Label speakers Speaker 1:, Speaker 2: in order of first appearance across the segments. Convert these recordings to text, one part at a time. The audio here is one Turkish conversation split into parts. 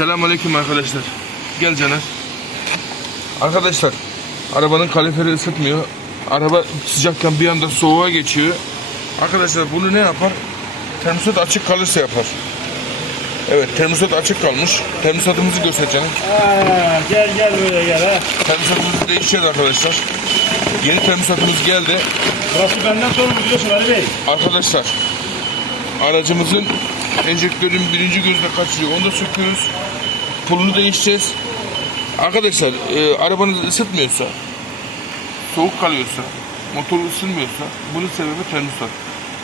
Speaker 1: Selamünaleyküm arkadaşlar. Gel Caner. Arkadaşlar, arabanın kaliferi ısıtmıyor. Araba sıcakken bir anda soğuğa geçiyor. Arkadaşlar bunu ne yapar? Termostat açık kalırsa yapar. Evet, termostat açık kalmış. Termostatımızı göstereceğim.
Speaker 2: Gel gel böyle gel ha.
Speaker 1: Termostatımızı değişeceğiz arkadaşlar. Yeni termostatımız geldi.
Speaker 2: Burası benden sonra biliyorsun Ali Bey.
Speaker 1: Arkadaşlar, aracımızın enjektörün birinci gözüne kaçırıyor. Onu da söküyoruz. Pulunu değişeceğiz. Arkadaşlar, e, arabanız ısıtmıyorsa, soğuk kalıyorsa, motor ısınmıyorsa bunun sebebi termostat.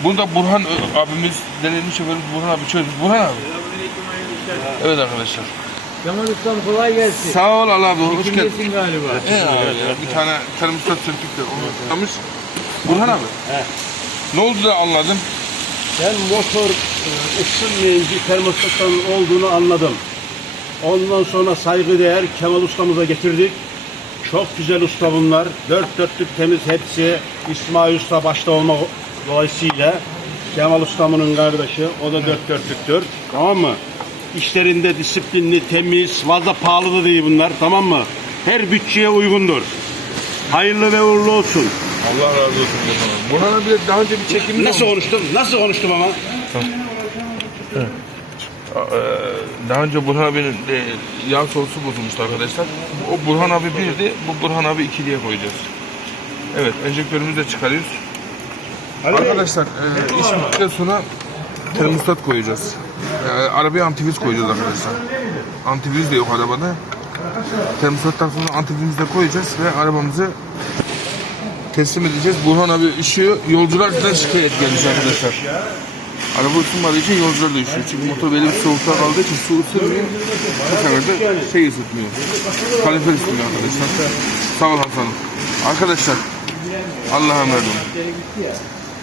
Speaker 1: Bunu da Burhan abimiz, deneyimli şoförümüz Burhan abi çözdü. Burhan abi. Evet arkadaşlar.
Speaker 3: Kemal Ustam kolay gelsin.
Speaker 1: Sağ ol Allah abi, hoş geldin.
Speaker 3: Galiba?
Speaker 1: He abi ya, bir tane termostat söktük de onu tutmuş. Burhan abi.
Speaker 2: He.
Speaker 1: Ne oldu da anladın?
Speaker 2: Ben motor e, ısınmayıcı termostattan olduğunu anladım. Ondan sonra saygıdeğer Kemal ustamıza getirdik. Çok güzel usta bunlar. Dört dörtlük temiz hepsi. İsmail Usta başta olmak dolayısıyla Kemal ustamının kardeşi. O da dört dörtlüktür. Tamam mı? İşlerinde disiplinli, temiz, fazla pahalı da değil bunlar. Tamam mı? Her bütçeye uygundur. Hayırlı ve uğurlu olsun.
Speaker 1: Allah razı olsun. Burhan abi de daha önce bir çekimimiz
Speaker 2: Nasıl konuştum? Nasıl konuştum ama?
Speaker 1: Ee, Daha önce Burhan abinin e, yağ sorusu bozulmuştu arkadaşlar. O Burhan abi birdi, bu Burhan abi iki diye koyacağız. Evet, enjektörümüzü de çıkarıyoruz. Arkadaşlar, e, iş bittikten sonra termostat koyacağız. E, arabaya antivirüs koyacağız arkadaşlar. Antivirüs de yok arabada. Termostattan sonra antivirüs de koyacağız ve arabamızı teslim edeceğiz. Burhan abi üşüyor. Yolculardan şikayet gelmiş arkadaşlar. Araba ısınmadığı için yolcular da üşüyor. Çünkü motor belli bir soğukta kaldığı için su ısınmıyor. Bu sefer de şey ısıtmıyor. Kalifer ısıtmıyor arkadaşlar. Sağ ol Hasan'ım. Arkadaşlar Allah'a emanet olun.